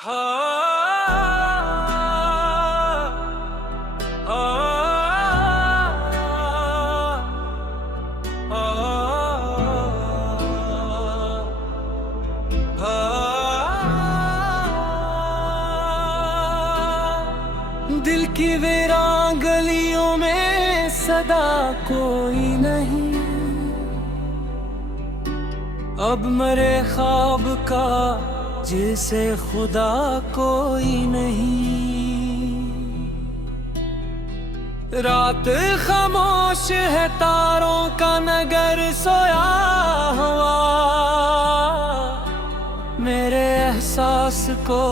दिल की वीरान गलियों में सदा कोई नहीं, अब मरे ख्वाब का जिसे खुदा कोई नहीं। रात खामोश है, तारों का नगर सोया हुआ, मेरे एहसास को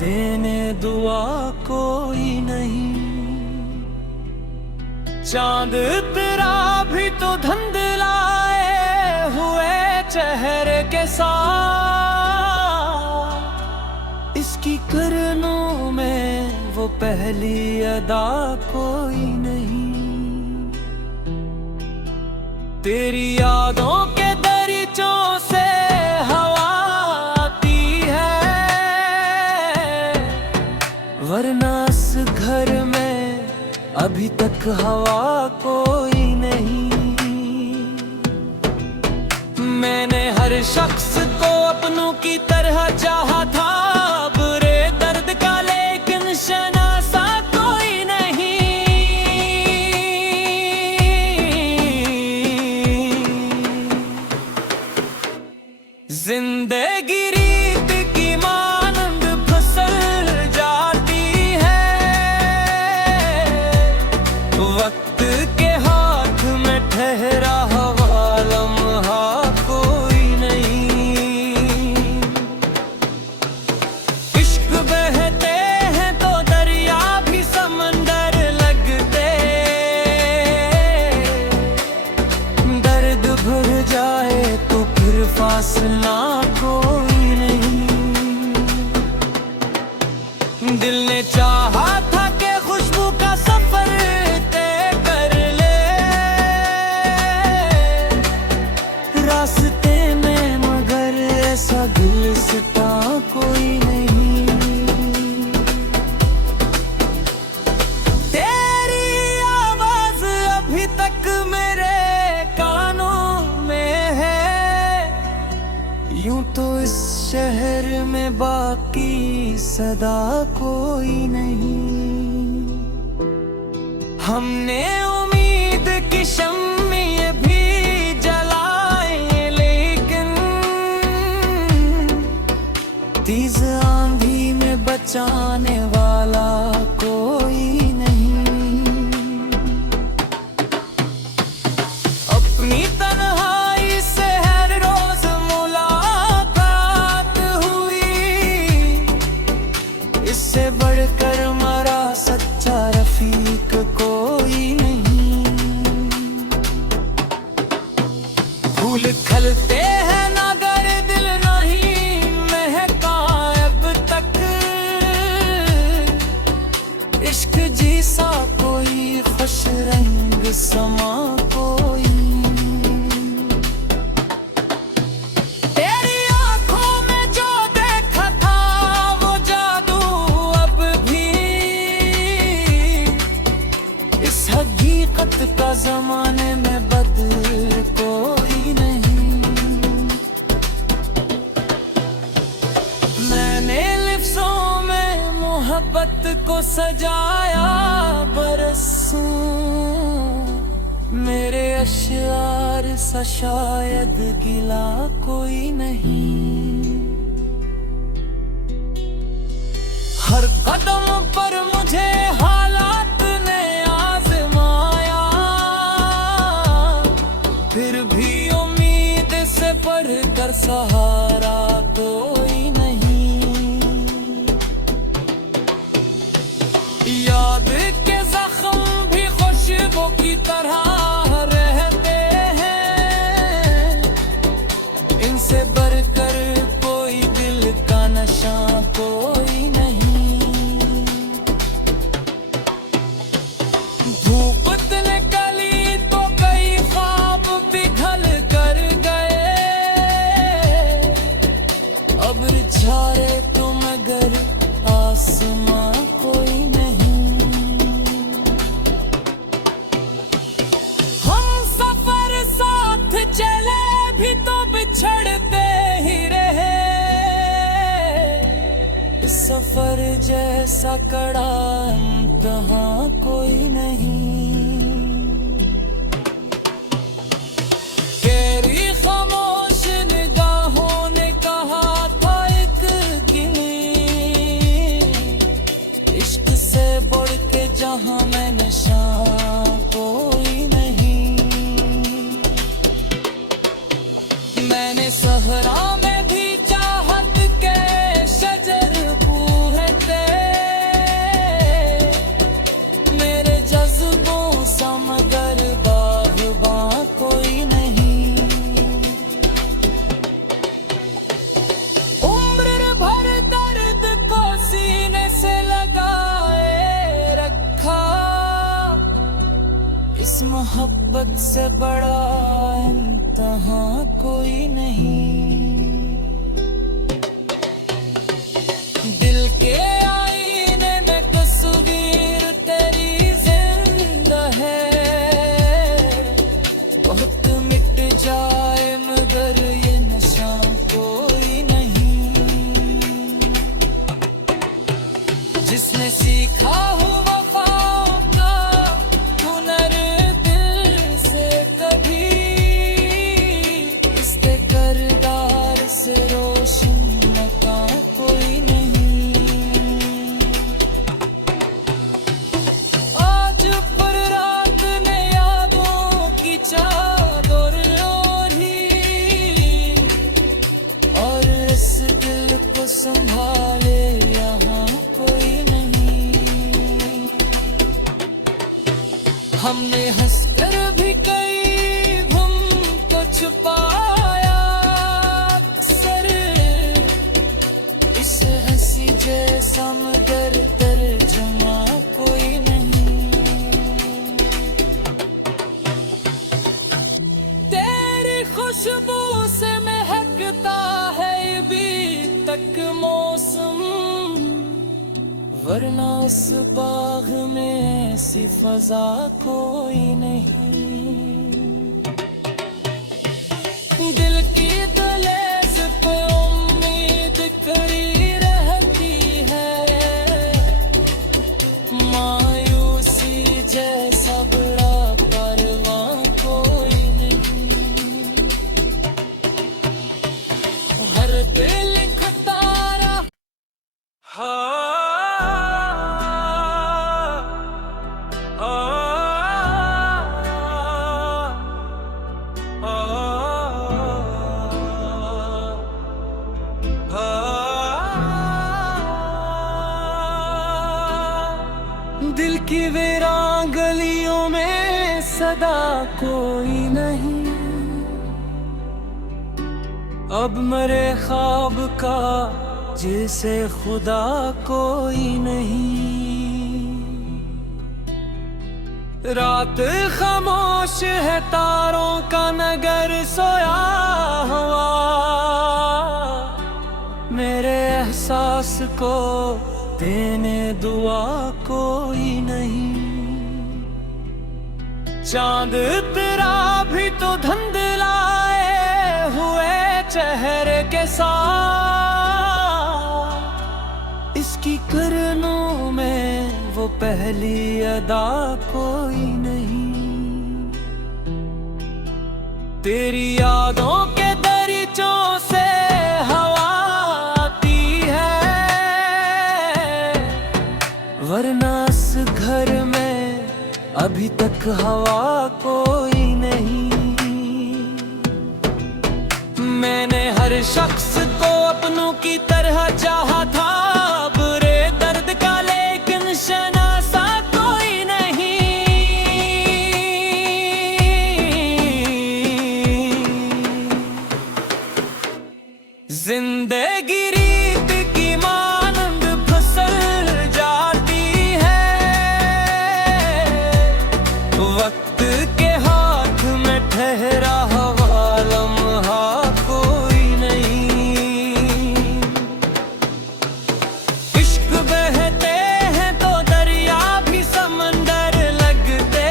देने दुआ कोई नहीं। चांद तेरा भी तो धुंधलाए हुए चेहरे के साथ, इसकी किरणों में वो पहली अदा कोई नहीं। तेरी यादों के दरीचों से हवा आती है, वरना इस घर में अभी तक हवा कोई नहीं। मैंने हर शख्स को अपनों की तरह चाहा था, बुरे दर्द का लेकिन शनासा कोई नहीं। जिंदगी रीत की मानंद फिसल जाती है, वक्त के हाथ में ठहरा हुआ लम्हा कोई नहीं। इश्क बहते हैं तो दरिया भी समंदर लगते, दर्द भर जाए तो फिर फासला कोई नहीं। दिल ने चाहा था कि खुशबू का सफर तय कर ले, रास्ते में मगर ऐसा गुलसिता कोई नहीं। तेरी आवाज अभी तक मेरे कानों में है, यूं तो इस शहर में बाकी सदा कोई नहीं। हमने उम्मीद की शम्में भी जलाए, लेकिन तेज आंधी में बचाने वाला कोई नहीं। अपनी तन्हाई से हर रोज मुलाकात हुई, इससे बढ़कर मरा सच्चा रफीक कोई नहीं। फूल खिलते हैं मगर दिल नहीं महका अब तक, इश्क जैसा कोई खुश रंग समा कोई नहीं। तेरी आंखों में जो देखा था वो जादू अब भी इस हकीकत का जमाने में बदल कोई नहीं। मैंने लिफ्ज़ों में मोहब्बत को सजाया बरसों, मेरे अश्यार सा शायद गिला कोई नहीं। हर कदम पर मुझे हालात ने आजमाया, फिर भी उम्मीद से बढ़कर सहारा कोई नहीं। याद के जख्म भी खुशबू की तरह रहते हैं, इनसे बढ़कर कोई दिल का नशा कोई नहीं। धूप निकली तो कई ख्वाब पिघल कर गए, इस सफर जैसा कड़ा इम्तिहान कोई नहीं। गहरी खामोश निगाहों ने कहा था एक गिनी, इश्क से बढ़ के जहां मैं नशा कोई नहीं। मैंने सहरा में भी चाहत के शजर पूरते, मेरे जज्बों सा मगर बाग़बां कोई नहीं। उम्र भर दर्द को सीने से लगाए रखा, इस मोहब्बत से बड़ा इम्तिहान कोई नहीं। दिल के आईने में तस्वीर तेरी जिंदा है, बहुत मिट जाए मगर ये नशा कोई नहीं। जिसने सीखा हुआ वफा का हुनर दिल से कभी, इसके करदार से रोशन मका कोई नहीं। आज पर रात ने यादों की चादर ओढ़ी, और इस दिल को संभाले यहाँ कोई नहीं। हमने हंसकर भी कई गम को छुपाया अक्सर, इस हंसी जैसा मगर तर्जुमा कोई नहीं। तेरी खुशबू से महकता है अभी तक मौसम, वरना इस बाग में ऐसी फजा कोई नहीं। दिल की दहलीज पे उम्मीद खड़ी रहती है, मायूसी जैसा बड़ा कारवां कोई नहीं। हर दिल खतारा दिल की वीरान गलियों में सदा कोई नहीं, अब मरे ख्वाब का जिसे खुदा कोई नहीं। रात खामोश है तारों का नगर सोया हुआ, मेरे एहसास को देने दुआ कोई नहीं। चांद तेरा भी तो धुंधलाए हुए चेहरे के साथ, इसकी किरणों में वो पहली अदा कोई नहीं। तेरी यादों के दरीचों से हवा आती है, वरना इस घर में अभी तक हवा कोई नहीं। मैंने हर शख्स को अपनों की तरह चाहा था, बुरे दर्द का लेकिन शनासा कोई नहीं। जिंदगी रीत की मानंद फिसल जाती है, वक्त के हाथ में ठहरा हुआ लम्हा कोई नहीं। इश्क बहते हैं तो दरिया भी समंदर लगते,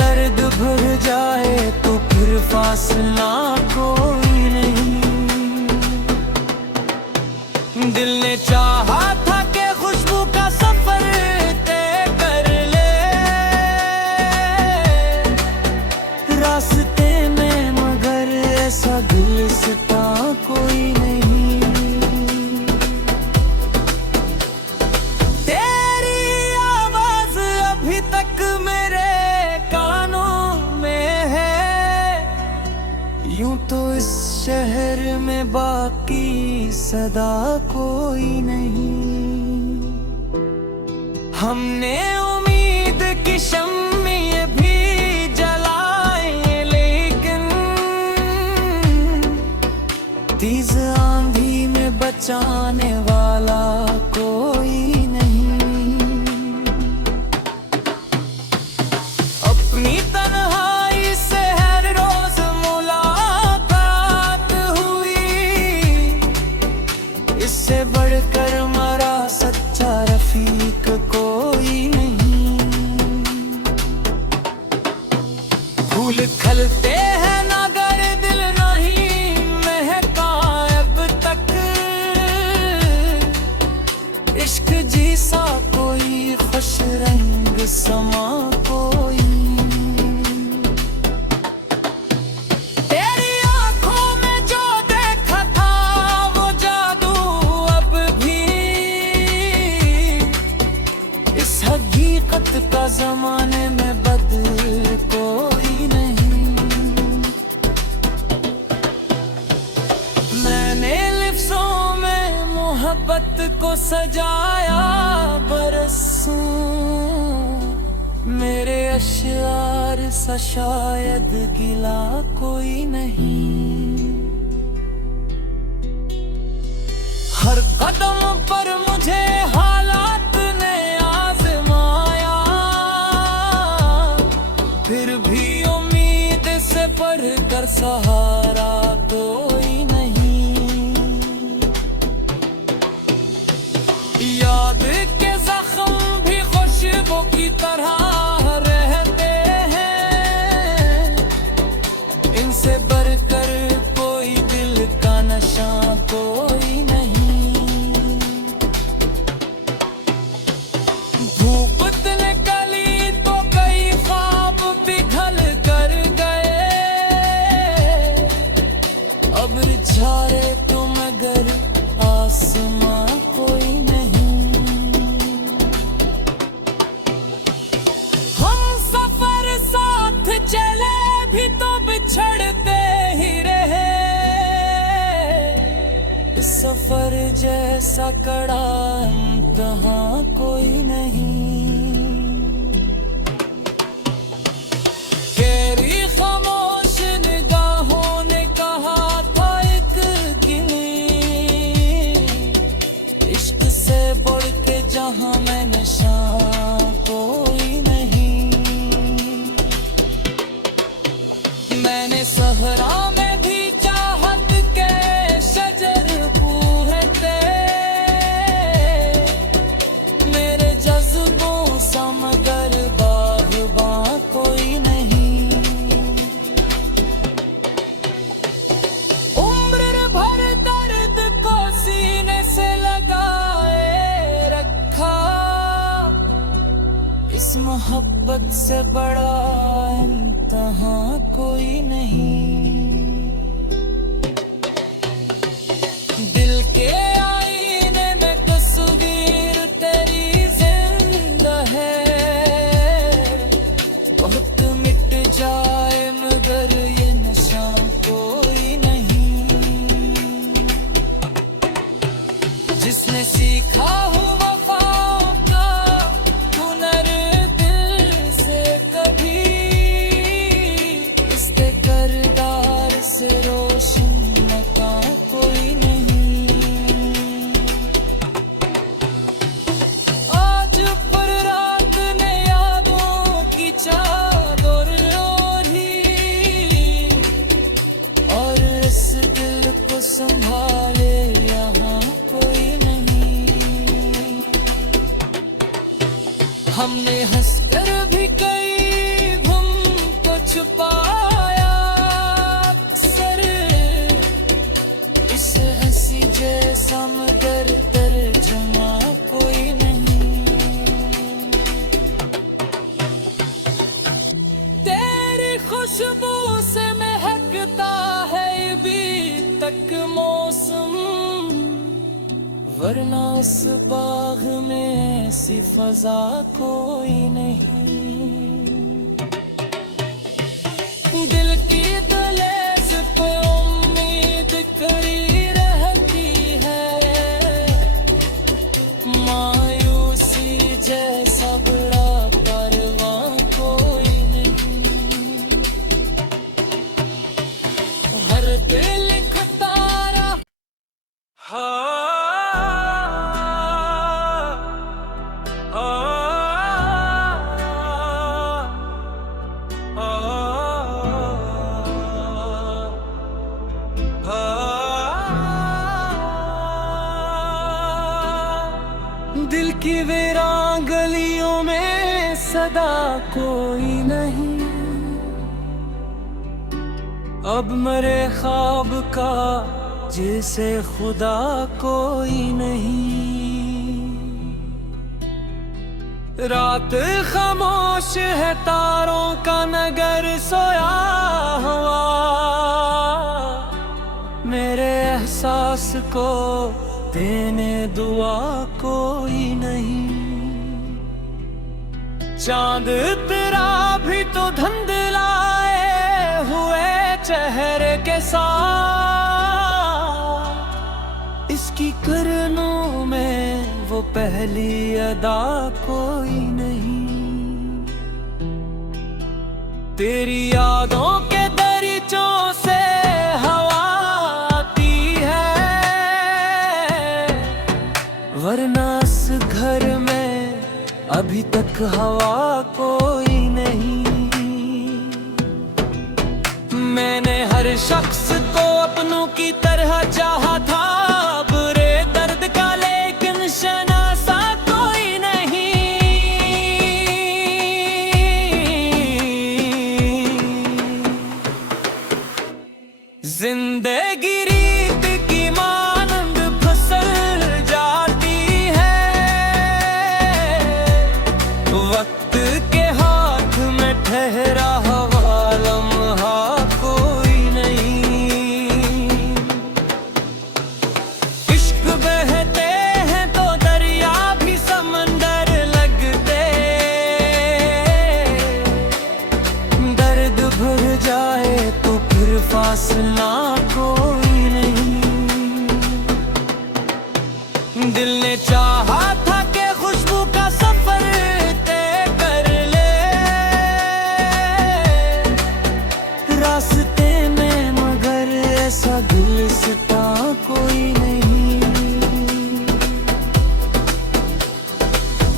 दर्द भर जाए तो फिर फासला कोई नहीं। कोई नहीं। तेरी आवाज अभी तक मेरे कानों में है, यूं तो इस शहर में बाकी सदा कोई नहीं। हमने उम्मीद की शम्में भी जलाए, लेकिन तेज आंधी में बचाने वाला कोई नहीं। अपनी तन्हाई से हर रोज मुलाकात हुई, इससे बढ़कर मरा सच्चा रफीक कोई नहीं। फूल खिलते हैं मगर दिल नहीं महका अब तक, इश्क जैसा कोई खुश रंग समा कोई। तेरी आंखों में जो देखा था वो जादू अब भी इस हकीकत का जमाने में बदल कोई नहीं। मैंने लिफ्ज़ों में मोहब्बत को सजाया बरसों, मेरे अश्यार सा शायद गिला कोई नहीं। हर कदम पर मुझे हालात ने आजमाया, फिर भी उम्मीद से बढ़कर सहारा कोई नहीं। याद के जख्म भी खुशबू की तरह रहते हैं, इनसे बढ़कर कोई दिल का नशा कोई नहीं। धूप निकली तो कई ख्वाब पिघल कर गए, अब झारे तो मगर आसमां कोई नहीं। हम सफर साथ चले भी तो बिछड़ते ही रहे, इस सफर जैसा कड़ा इम्तिहान कोई नहीं। तेरी खामोश निगाहों ने कहा था एक गिली, इश्क से बढ़ के जहां मैं नशा कोई नहीं। मैंने सहरा में भी चाहत के शजर पूहते, मेरे जज्बों सा मगर बाग़बां कोई नहीं। उम्र भर दर्द को सीने से लगाए रखा, इस मोहब्बत से बड़ा इम्तिहान कोई नहीं। दिल के आईने में तस्वीर तेरी जिंदा है, बहुत मिट जाए मगर ये नशा कोई नहीं। जिसने सीखा हो वफा का हुनर दिल से कभी, इसके करदार से रोशन मका कोई नहीं। आज पर रात ने यादों की चादर ओढ़ी, और इस दिल को संभाले यहाँ कोई नहीं। हमने हंसकर भी कई गम को छुपाया अक्सर, इस हंसी जैसा मगर तर्जुमा कोई नहीं। तेरी खुशबू से महकता है अभी तक वरना इस बाग में ऐसी फजा कोई नहीं। दिल की दहलीज पे उम्मीद करी रहती है, मायूसी जैसा बड़ा कारवां कोई नहीं। हर दिल लिखता रहा दिल की वीरान गलियों में सदा कोई नहीं। अब मरे ख्वाब का जिसे खुदा कोई नहीं। रात खामोश है, तारों का नगर सोया हुआ, मेरे एहसास को देने दुआ कोई नहीं। चांद तेरा भी तो धुंधलाए हुए चेहरे के साथ, इसकी किरणों में वो पहली अदा कोई नहीं। तेरी यादों के दरीचों से हवा आती है, वरना इस घर में अभी तक हवा कोई नहीं। मैंने हर शख्स को अपनों की तरह चाहा था, बुरे दर्द का लेकिन शनासा कोई नहीं। जिंदगी रीत की मानंद फिसल जाती है, वक्त के हाथ में ठहरा हुआ लम्हा कोई नहीं। इश्क बहते हैं तो दरिया भी समंदर लगते, दर्द भर जाए तो फिर फासला कोई नहीं। दिल ने चाहा था कि खुशबू का सफर तय कर ले, रास्ते में मगर ऐसा गुलसिता कोई नहीं।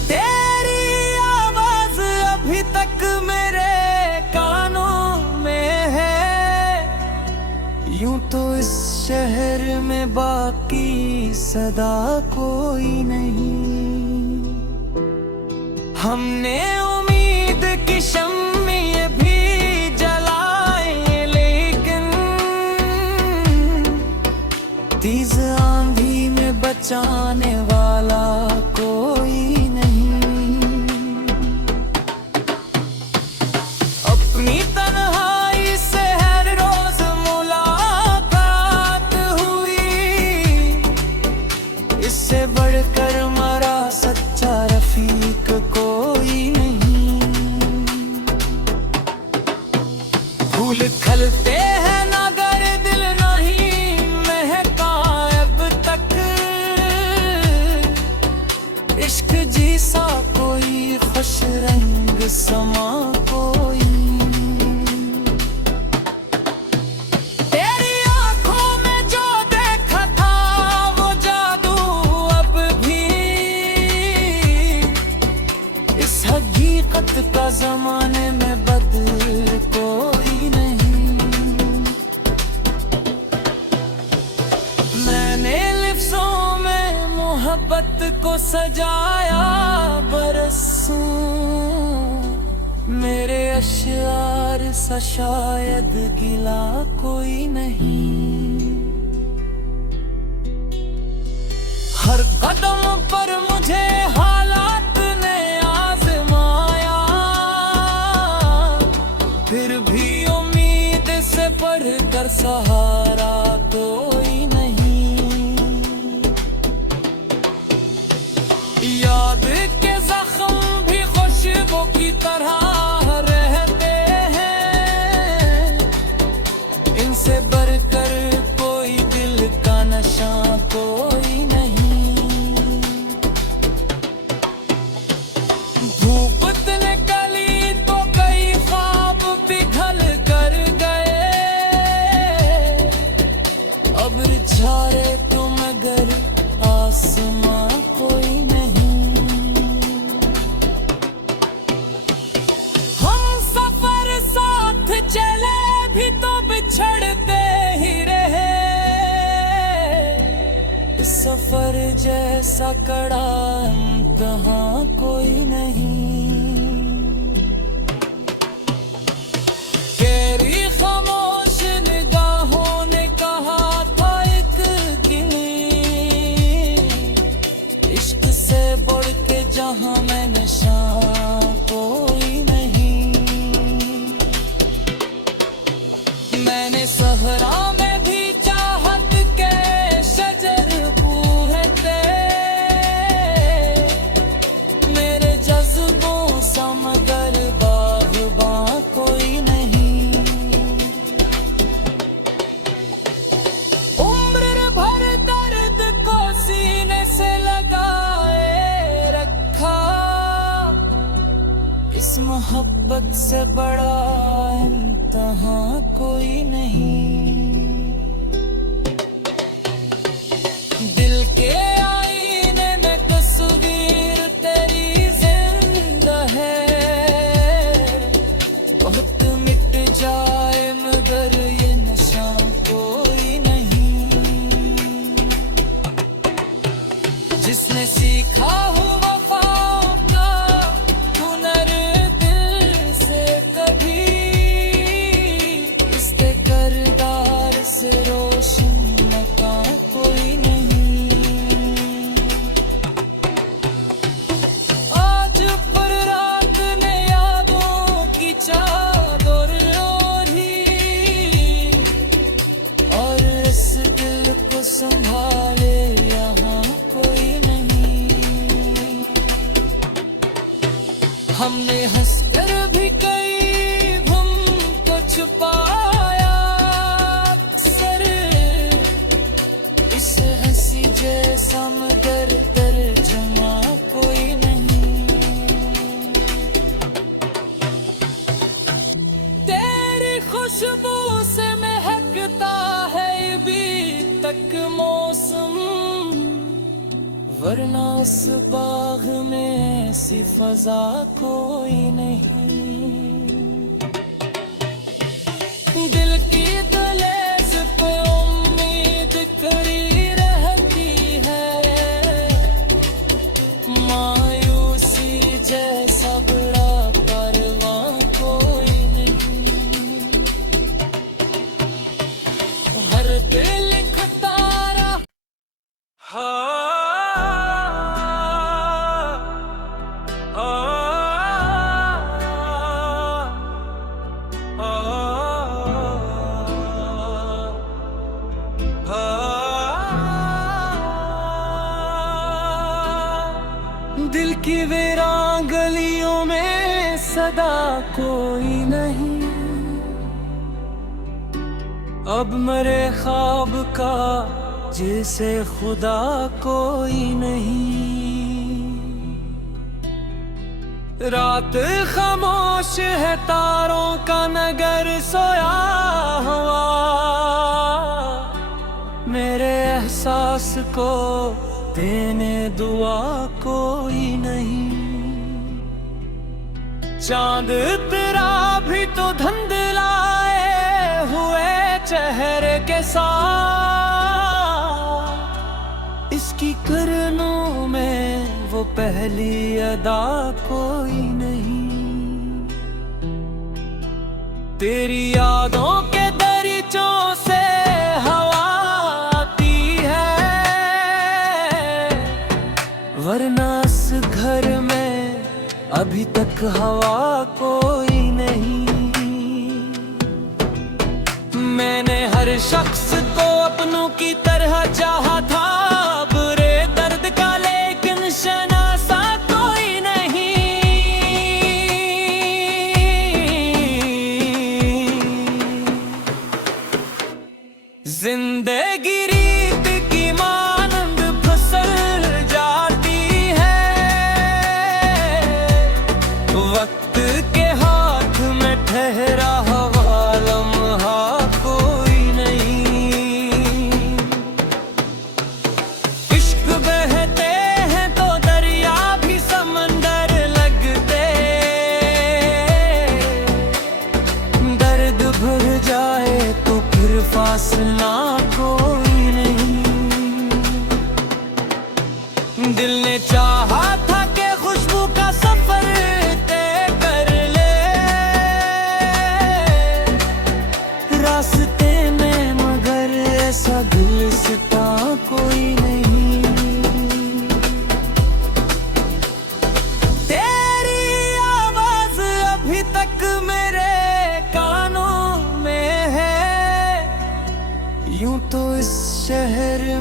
तेरी आवाज अभी तक मेरे कानों में है, यूं तो इस शहर में बाकी सदा कोई नहीं। हमने उम्मीद की शम्में भी जलाए, लेकिन तेज आंधी में बचाने वाला कोई नहीं। अपनी तन्हाई से हर रोज मुलाकात हुई, इससे बढ़कर मरा सच्चा रफीक कोई नहीं। फूल खिलते हैं मगर दिल नहीं महका अब तक, इश्क जैसा कोई खुश रंग समा कोई नहीं। तेरी आंखों में जो देखा था वो जादू अब भी इस हकीकत का जमाने में बदल कोई नहीं। मैंने लिफ्ज़ों में मोहब्बत को सजाया बरसों, मेरे अश्यार सा शायद गिला कोई नहीं। हर कदम पर मुझे हालात ने आजमाया, फिर भी उम्मीद से बढ़कर सहारा कोई नहीं। इस सफर जैसा कड़ा इम्तिहान कोई नहीं। गहरी खामोश निगाहों ने कहा था एक गिली, इश्क से बढ़ के जहां मैं नशा कोई नहीं। मैंने सहरा में भी चाहत के शजर पूहते, मेरे जज्बों सा मगर बाग़बां कोई नहीं। उम्र भर दर्द को सीने से लगाए रखा, इस मोहब्बत से बड़ा इम्तिहान कोई नहीं। दिल के आईने में तस्वीर तेरी जिंदा है, बहुत मिट जाए मगर ये नशा कोई नहीं। जिसने सीखा हुआ वफा का हुनर दिल से कभी, इसके करदार से रोशन मकान कोई नहीं। आज पर रात ने यादों की चादर ओढ़ी, और इस दिल को संभाले यहाँ कोई नहीं। हमने हंसकर भी कई गम को छुपाया अक्सर, इस हंसी जैसा मगर तर्जुमा कोई नहीं। तेरी खुशबू से महकता है अभी तक मौसम, वरना इस बाग में ऐसी फजा कोई नहीं। दिल की दहलीज पे उम्मीद खड़ी रहती है, मायूसी जैसा बड़ा कारवां कोई नहीं। हर दिल लिखता रहा दिल की वीरान गलियों में सदा कोई नहीं, अब मरे ख्वाब का जिसे खुदा कोई नहीं। रात खामोश है तारों का नगर सोया हुआ, मेरे एहसास को देने दुआ कोई नहीं। चांद तेरा भी तो धुंधलाए हुए चेहरे के साथ, इसकी किरणों में वो पहली अदा कोई नहीं। तेरी यादों के दरीचों से हवा आती है, वरना इस घर में अभी तक हवा कोई नहीं। मैंने हर शख्स को अपनों की तरह चाहा था, बुरे दर्द का लेकिन शनासा कोई नहीं। जिंदगी रीत की मानंद फिसल जाती है, वक्त के हाथ में ठहरा हुआ लम्हा कोई नहीं। इश्क बहते हैं तो दरिया भी समंदर लगते, दर्द भर जाए तो फिर फासला कोई नहीं।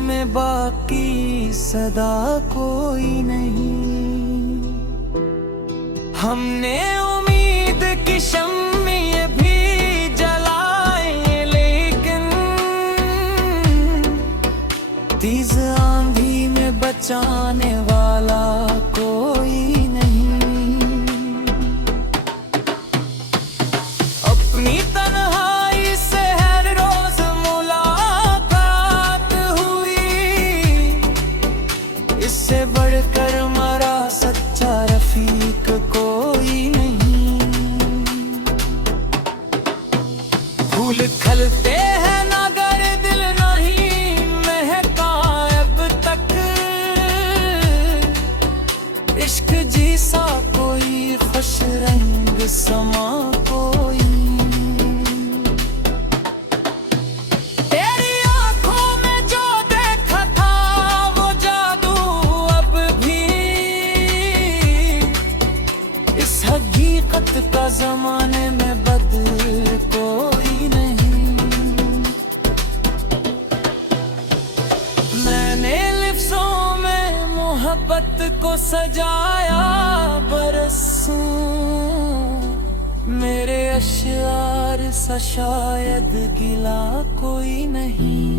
में बाकी सदा कोई नहीं। हमने उम्मीद की शम्में भी जलाए, लेकिन तेज आंधी में बचाने वाला कोई नहीं। अपनी तन्हाई से हर रोज मुलाकात हुई, इससे बढ़कर मरा सच्चा रफीक कोई नहीं। फूल खिलते हैं मगर दिल नहीं महका अब तक, इश्क जैसा कोई खुश रंग समा कोई। तेरी आंखों में जो देखा था वो जादू अब भी इस हकीकत का जमाने में बदल कोई नहीं। मैंने लिफ्ज़ों में मोहब्बत को सजाया बरसों, मेरे अश्यार सा शायद गिला कोई नहीं।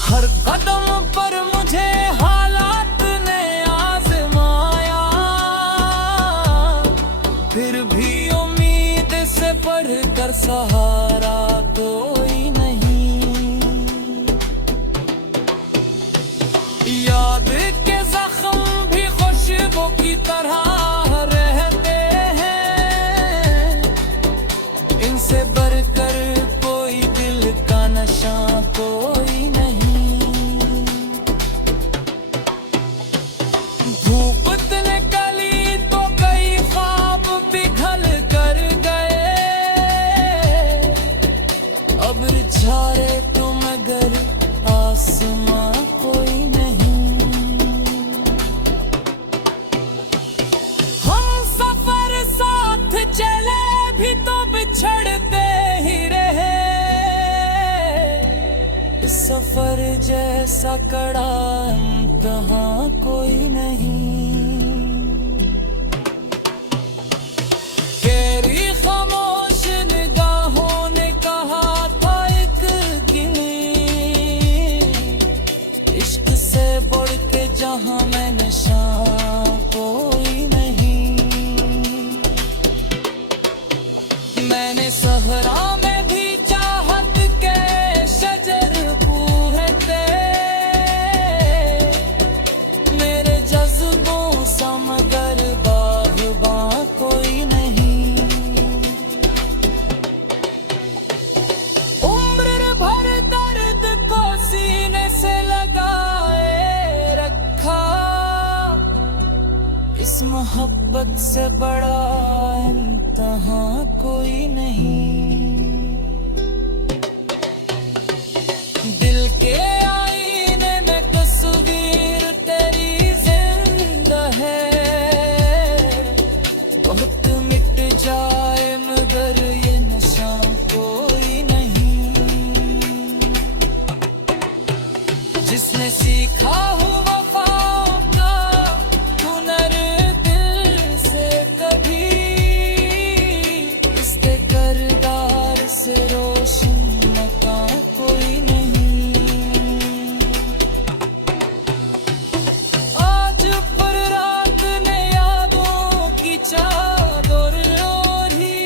हर कदम पर मुझे हालात ने आजमाया, फिर भी उम्मीद से बढ़कर सहारा कोई नहीं। याद के जख्म भी खुशबू की तरह रहते हैं, इनसे बढ़कर कोई दिल का नशा कोई नहीं। धूप निकली तो कई ख्वाब पिघल कर गए, अब झारे तो मगर आसमां कोई नहीं। हम सफर साथ चले भी तो बिछड़ते ही रहे, इस सफर जैसा कड़ा इम्तिहान कोई नहीं। गहरी खामोश निगाहों ने कहा था एक गिली, इश्क से बढ़ के जहां मैं नशा कोई नहीं। मैंने सहरा में भी चाहत के शजर बूहते, मेरे जज्बों सा मगर बाग़बां कोई नहीं। उम्र भर दर्द को सीने से लगाए रखा, इस मोहब्बत से बड़ा इम्तिहान कोई नहीं। दिल के आईने में तस्वीर तेरी जिंदा है, बहुत मिट जाए मगर ये नशा कोई नहीं। जिसने सीखा हो वफाओं का हुनर दिल से कभी, इसके किरदार से रोशन मकान कोई नहीं। आज पर रात ने यादों की चादर ओढ़ी,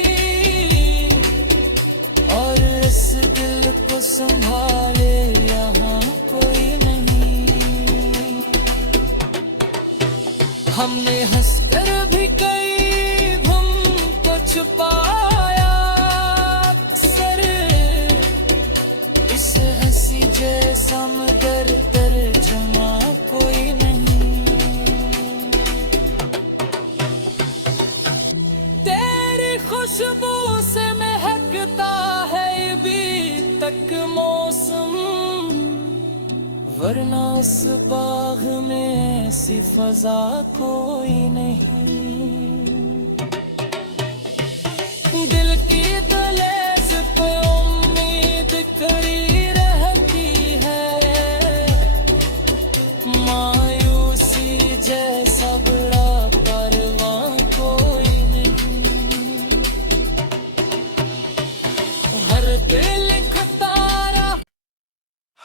और इस दिल को संभाले यहाँ कोई नहीं। हमने हंसकर भी कई गम को छुपाया अक्सर, इस हंसी जैसा मगर तर्जुमा कोई नहीं। तेरी खुशबू से महकता है अभी तक मौसम, वरना इस बाग में ऐसी फजा कोई नहीं। दिल की दहलीज पे उम्मीद करी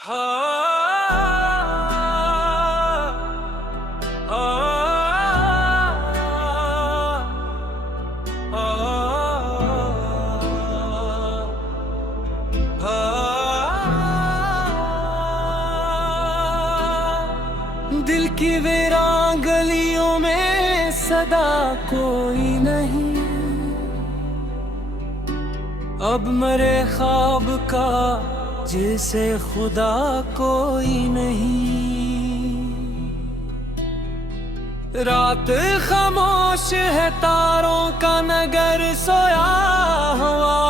दिल की वीरान गलियों में सदा कोई नहीं, अब मरे ख्वाब का जैसे खुदा कोई नहीं। रात खामोश है, तारों का नगर सोया हुआ,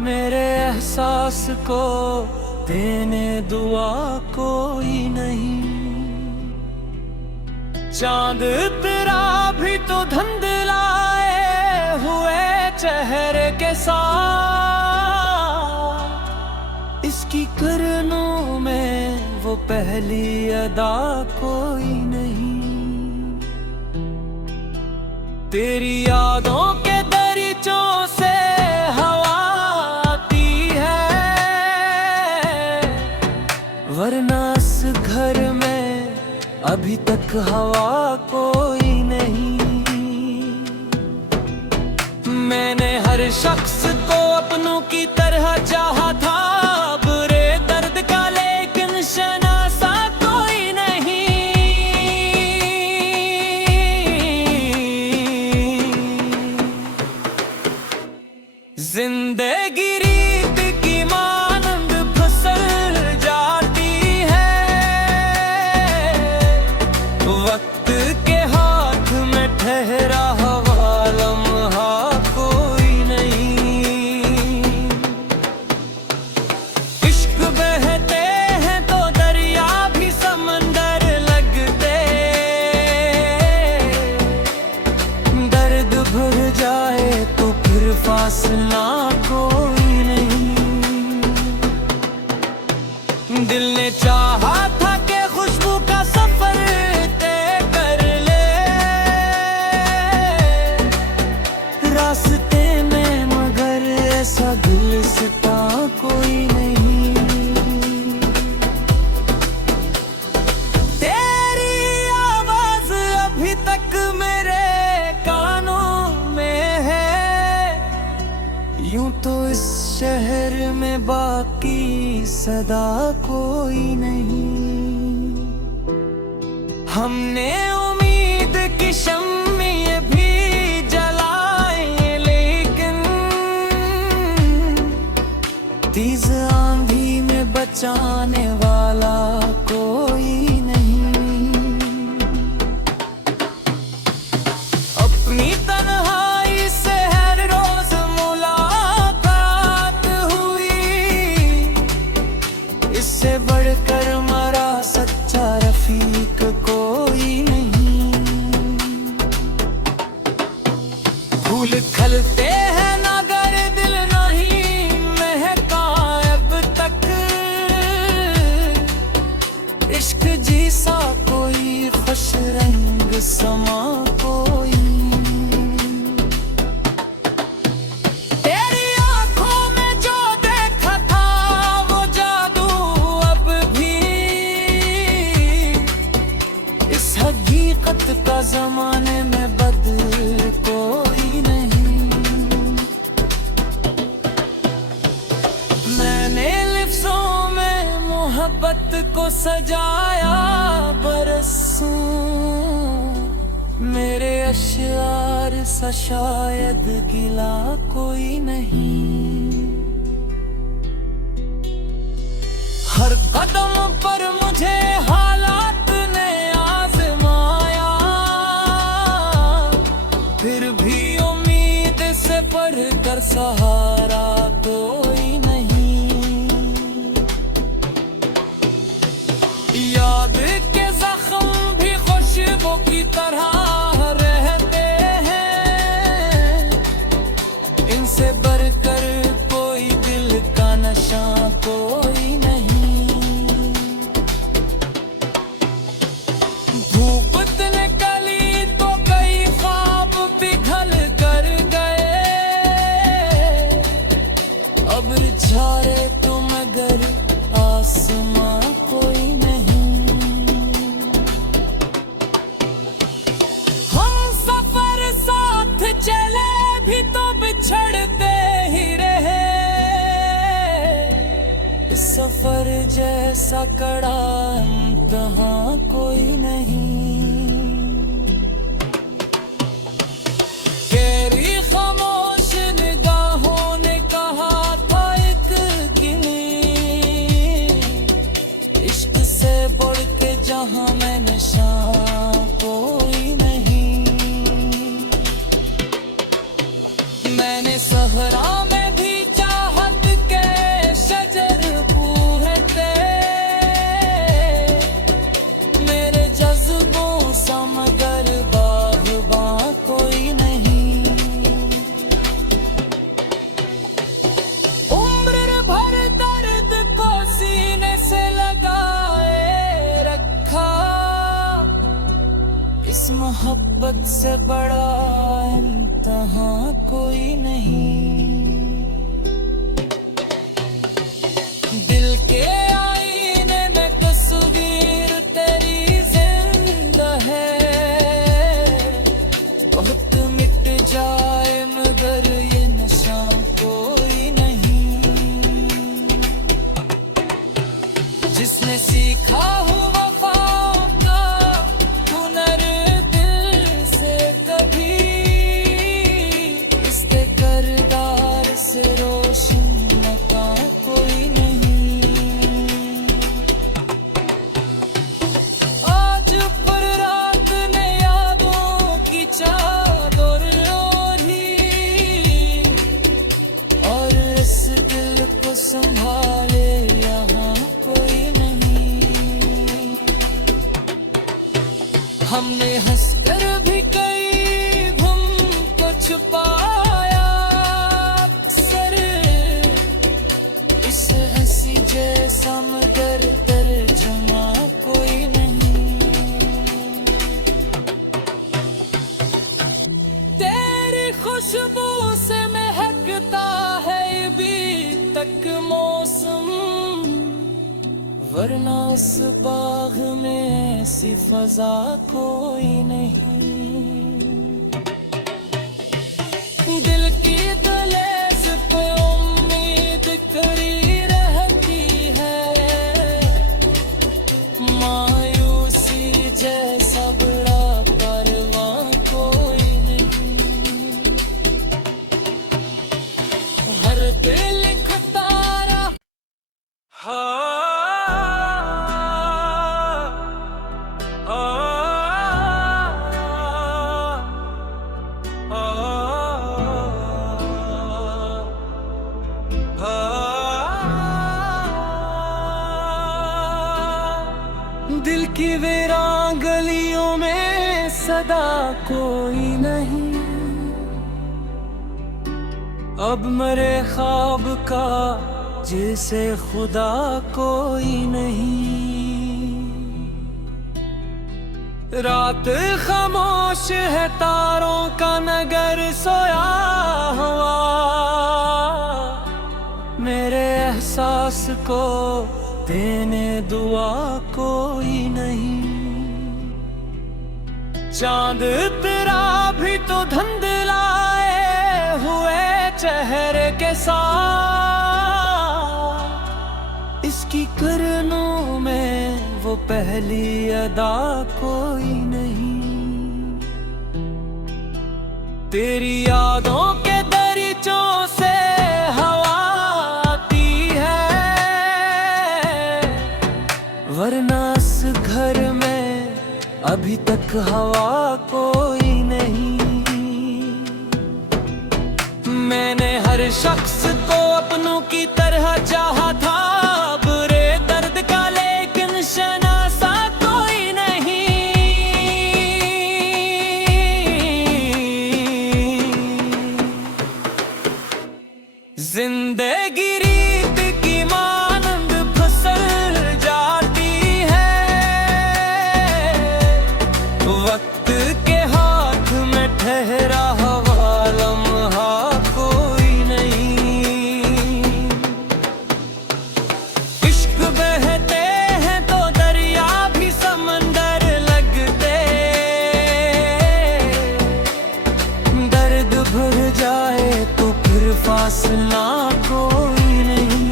मेरे एहसास को देने दुआ कोई नहीं। चांद तेरा भी तो धुंधलाए हुए चेहरे के साथ, इसकी किरणों में वो पहली अदा कोई नहीं। तेरी यादों के दरीचों से हवा आती है, वरना इस घर में अभी तक हवा कोई नहीं। मैंने हर शख्स को अपनों की तरह चाहा था, बुरे दर्द का लेकिन शनासा कोई नहीं। जिंदगी रीत की मानंद फिसल जाती है, वक्त के हाथ में ठहरा हवा लम्हा कोई नहीं। इश्क बहते हैं तो दरिया भी समंदर लगते, दर्द भर जाए तो फिर फासला कोई नहीं। दिल ने चाहा था कि खुशबू का सफर तय कर ले, रास्ते में मगर ऐसा गुलसिता कोई नहीं। तेरी आवाज अभी तक मेरे कानों में है, यूं तो इस शहर में बाकी सदा कोई नहीं। हमने उम्मीद की शम्में भी जलाए, लेकिन तेज आंधी में बचाने वाला कोई नहीं। अपनी तन्हाई से हर रोज मुलाकात हुई, इससे बढ़कर मरा सच्चा रफीक कोई नहीं। फूल खिलते हैं मगर दिल नहीं महका अब तक, इश्क जैसा कोई खुश रंग समा कोई नहीं। तेरी आंखों में जो देखा था वो जादू अब भी इस हकीकत का जमाने में बदल कोई नहीं। मैंने लिफ्ज़ों में मोहब्बत को सजाया बरसों, मेरे अश्यार सा शायद गिला कोई नहीं। हर कदम पर मुझे हालात ने आजमाया, फिर भी उम्मीद से बढ़कर सहारा कोई नहीं। याद के जख्म भी खुशबू की तरह रहते हैं, इनसे बढ़कर कोई सफर जैसा कड़ा इम्तिहां कोई नहीं। गहरी खामोश निगाहों ने कहा था एक गिनी, इश्क से बढ़ के जहां मैं नशा कोई नहीं। मैंने सहरा में भी चाहत के शजर पूरते, मेरे जज्बों सा मगर बाग़बां कोई नहीं। उम्र भर दर्द को सीने से लगाए रखा, इस मोहब्बत से बड़ा इम्तिहां कोई नहीं। दिल के आईने में तस्वीर तेरी जिंदा है, बहुत मिट जाए मगर ये नशा कोई नहीं। जिसने सीखा हुआ वफा का हुनर दिल से कभी, इसके करदार से रोशन मता कोई नहीं। आज पर रात ने यादों की चादर ओढ़ी, और इस दिल को संभाले यहाँ कोई नहीं। हमने हंसकर भी कई गम को छुपाया अक्सर, इस हंसी जैसा मगर तर्जुमा कोई नहीं। तेरी खुशबू से महकता है अभी तक मौसम, वरना इस बाग में ऐसी फजा कोई नहीं। दिल की दहलीज पे उम्मीद करी रहती है, मायूसी जैसा बड़ा कारवां कोई नहीं। हर दिल लिखता रहा दिल की वीरान गलियों में सदा कोई नहीं, अब मरे ख्वाब का जिसे खुदा कोई नहीं। रात खामोश है तारों का नगर सोया हुआ, मेरे एहसास को देने दुआ कोई नहीं। चांद तेरा भी तो धुंधलाए हुए चेहरे के साथ, इसकी किरणों में वो पहली अदा कोई नहीं। तेरी यादों के दरीचों से हवा आती है, वरना इस घर में अभी तक हवा कोई नहीं। मैंने हर शख्स को अपनों की तरह चाहा था, बुरे दर्द का लेकिन शनासा कोई नहीं। जिंदगी रीत की मानंद फिसल जाती है, वक्त के हाथ में ठहरा हुआ लम्हा कोई नहीं। इश्क बहते हैं तो दरिया भी समंदर लगते, दर्द भर जाए तो फिर फासला कोई नहीं।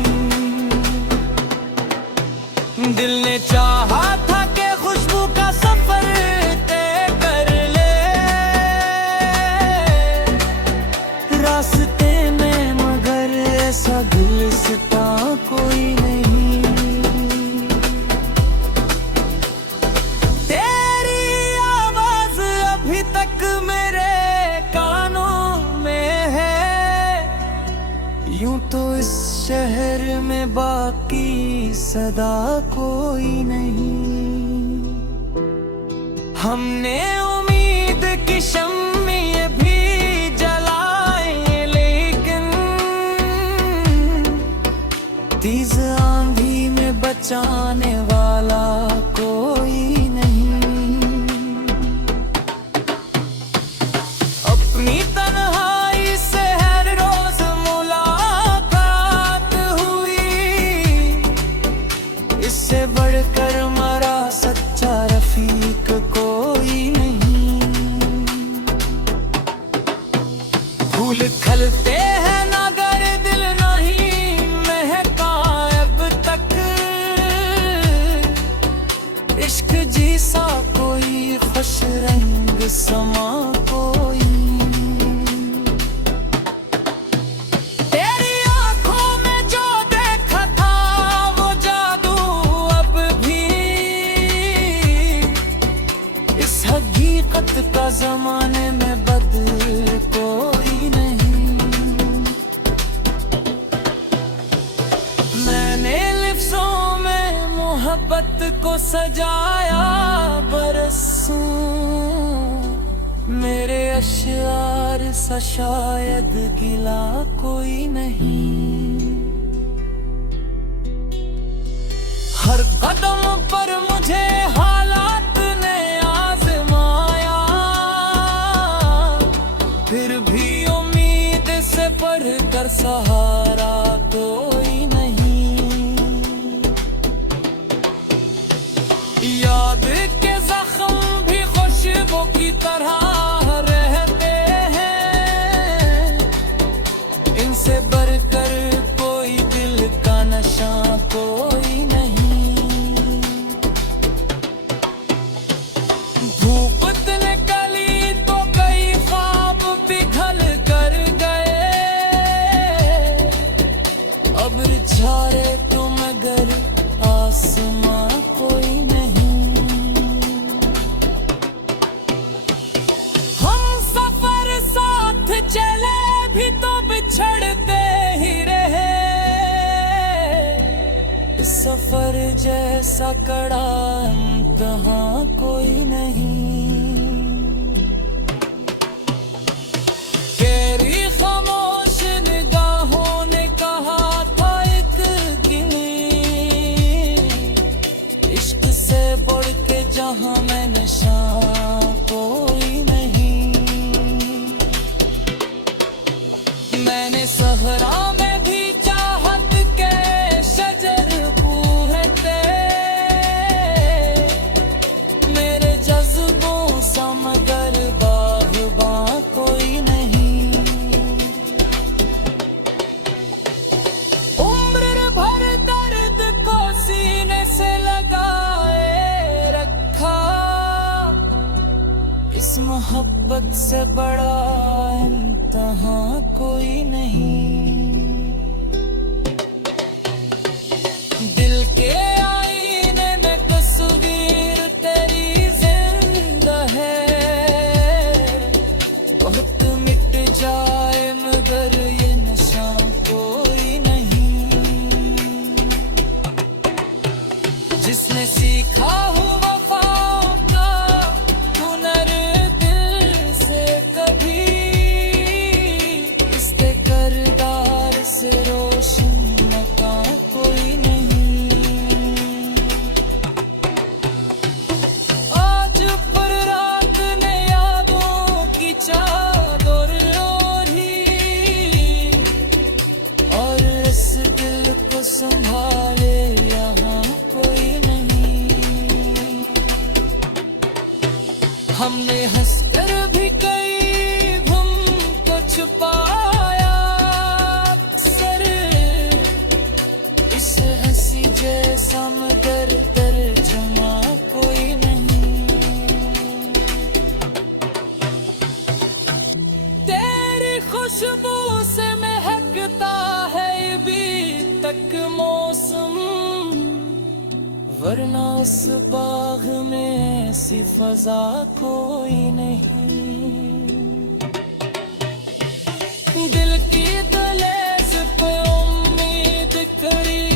में बाकी सदा कोई नहीं। हमने उम्मीद की शम्में भी जलाए, लेकिन तेज आंधी में बचाने वाला कोई नहीं। अपनी तन्हाई से हर रोज मुलाकात हुई, इससे बढ़कर मरा सच्चा रफीक कोई नहीं। फूल खिलते हैं मगर दिल नहीं महका अब तक, इश्क जैसा कोई खुश रंग समा कोई। तेरी आंखों में जो देखा था वो जादू अब भी इस हकीकत का जमाने में बदल कोई नहीं। मैंने लिफ्ज़ों में मोहब्बत को सजाया बरसों, मेरे अश्यार सा शायद गिला कोई नहीं। हर कदम पर मुझे हालात ने आजमाया, फिर भी उम्मीद से बढ़कर सहारा कोई नहीं। याद के जख्म भी खुशबू की तरह रहते हैं, इनसे बढ़कर कोई दिल का नशा कोई नहीं। धूप निकली तो कई ख्वाब पिघल कर गए, अब झारे तुम मगर आसमां कोई नहीं। हम सफर साथ चले भी तो बिछड़ते ही रहे, इस सफर जैसा कड़ा इम्तिहान कोई नहीं। तेरी खामोश निगाहों ने कहा था एक गिनी, इश्क से बढ़ के जहां मैं नशा कोई नहीं। मैंने सहरा में भी चाहत के शजर पूहते, मेरे जज्बों सा मगर बाग़बां कोई नहीं। उम्र भर दर्द को सीने से लगाए रखा, इस मोहब्बत से बड़ा इम्तिहान कोई नहीं। दिल के आईने में तस्वीर तेरी जिंदा है, बहुत मिट जाए मगर ये नशा कोई नहीं। जिसने सीखा हुआ वफा का हुनर दिल से कभी, इसके करदार से रोशन मकान कोई नहीं। आज पर रात ने यादों की चादर ओढ़ी, और इस दिल को संभाले यहाँ कोई नहीं। हमने हंसकर भी कई गम को छुपाया अक्सर, इस हंसी जैसा मगर तर्जुमा कोई नहीं। तेरी खुशबू से महकता है अभी तक मौसम, वरना इस बाग में ऐसी फजा कोई नहीं। दिल की दहलीज पे उम्मीद करी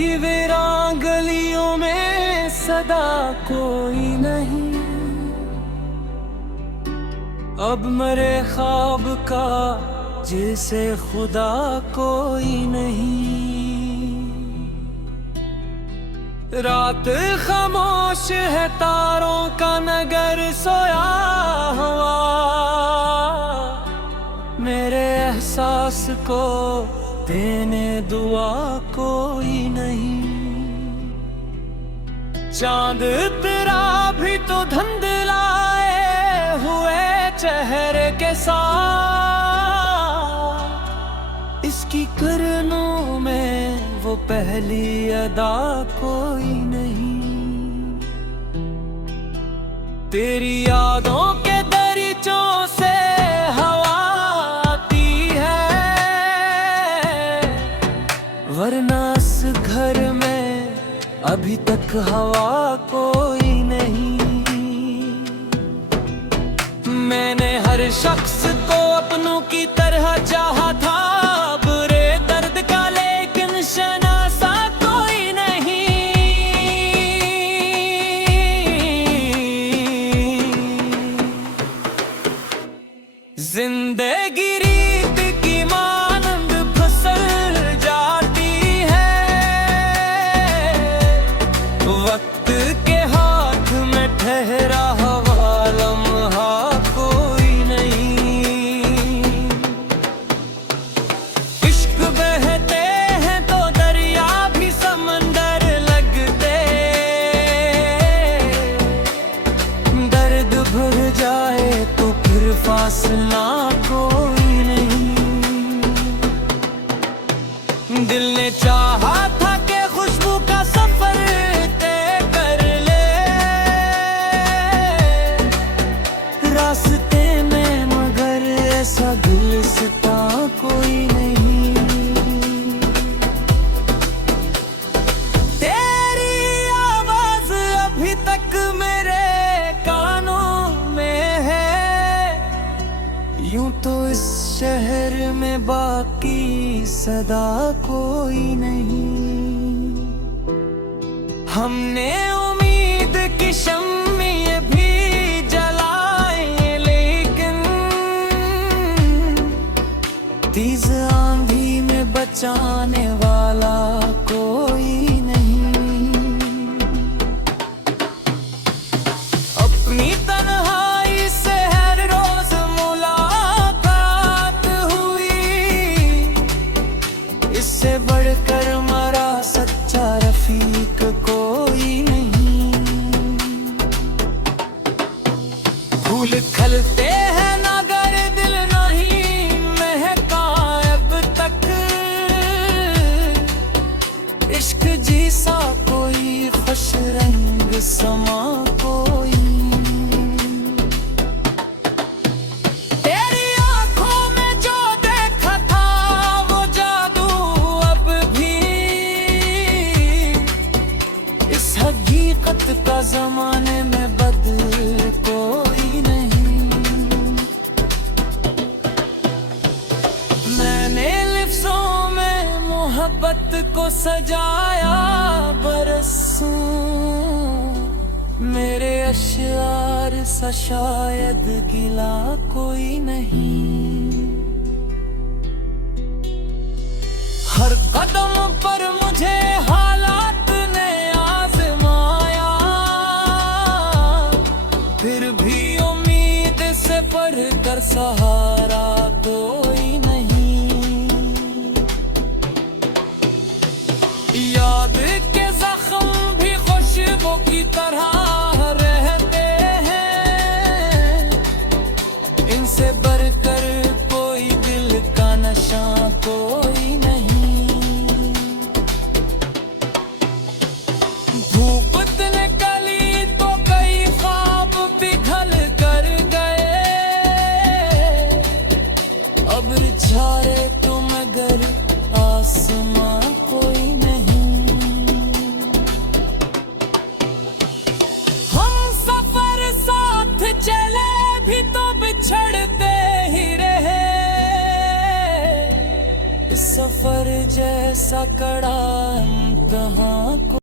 की वीरान गलियों में सदा कोई नहीं। अब मरे ख्वाब का जिसे खुदा कोई नहीं। रात खामोश है तारों का नगर सोया हुआ, मेरे एहसास को देने दुआ कोई नहीं। चांद तेरा भी तो धुंधलाए हुए चेहरे के साथ, इसकी किरणों में वो पहली अदा कोई नहीं। तेरी यादों के दरीचों से हवा आती है, वरना इस घर में अभी तक हवा कोई नहीं। मैंने हर शख्स को अपनों की तरह चाहा था, बुरे दर्द का लेकिन शनासा कोई नहीं। जिंदगी रीत की मानंद फिसल जाती है, वक्त के हाथ में ठहरा हवा लम्हा कोई नहीं। इश्क बहते हैं तो दरिया भी समंदर लगते, दर्द भर जाए तो फिर फासला कोई नहीं। दिल ने चाहा था कि खुशबू का सफर तय कर ले, रास्ते में मगर ऐसा गुलसिता कोई नहीं। तेरी आवाज अभी तक मेरे कानों में है, यूं तो इस शहर में बाकी सदा कोई नहीं। हमने उम्मीद की शम्में भी जलाए, लेकिन तेज आंधी में बचाने वाला कोई नहीं। अपनी तन्हाई से हर रोज मुलाकात हुई, इससे बढ़कर मरा सच्चा रफीक कोई नहीं। फूल खिलते हैं मगर दिल नहीं महका अब तक, इश्क जैसा कोई खुश रंग समा कोई नहीं। तेरी आंखों में जो देखा था वो जादू अब भी इस हकीकत का जमाने में बदल कोई नहीं। मैंने लिफ्ज़ों में मोहब्बत को सजाया बरसों, मेरे अश्यार सा शायद गिला कोई नहीं। हर कदम पर मुझे हालात ने आजमाया, फिर भी उम्मीद से बढ़कर सहारा कोई नहीं। याद के जख्म भी खुशबू की तरह रहते हैं, इनसे बढ़कर कोई दिल का नशा कोई नहीं। धूप निकली तो कई ख्वाब पिघल कर गए, इस सफर जैसा कड़ा इम्तहां को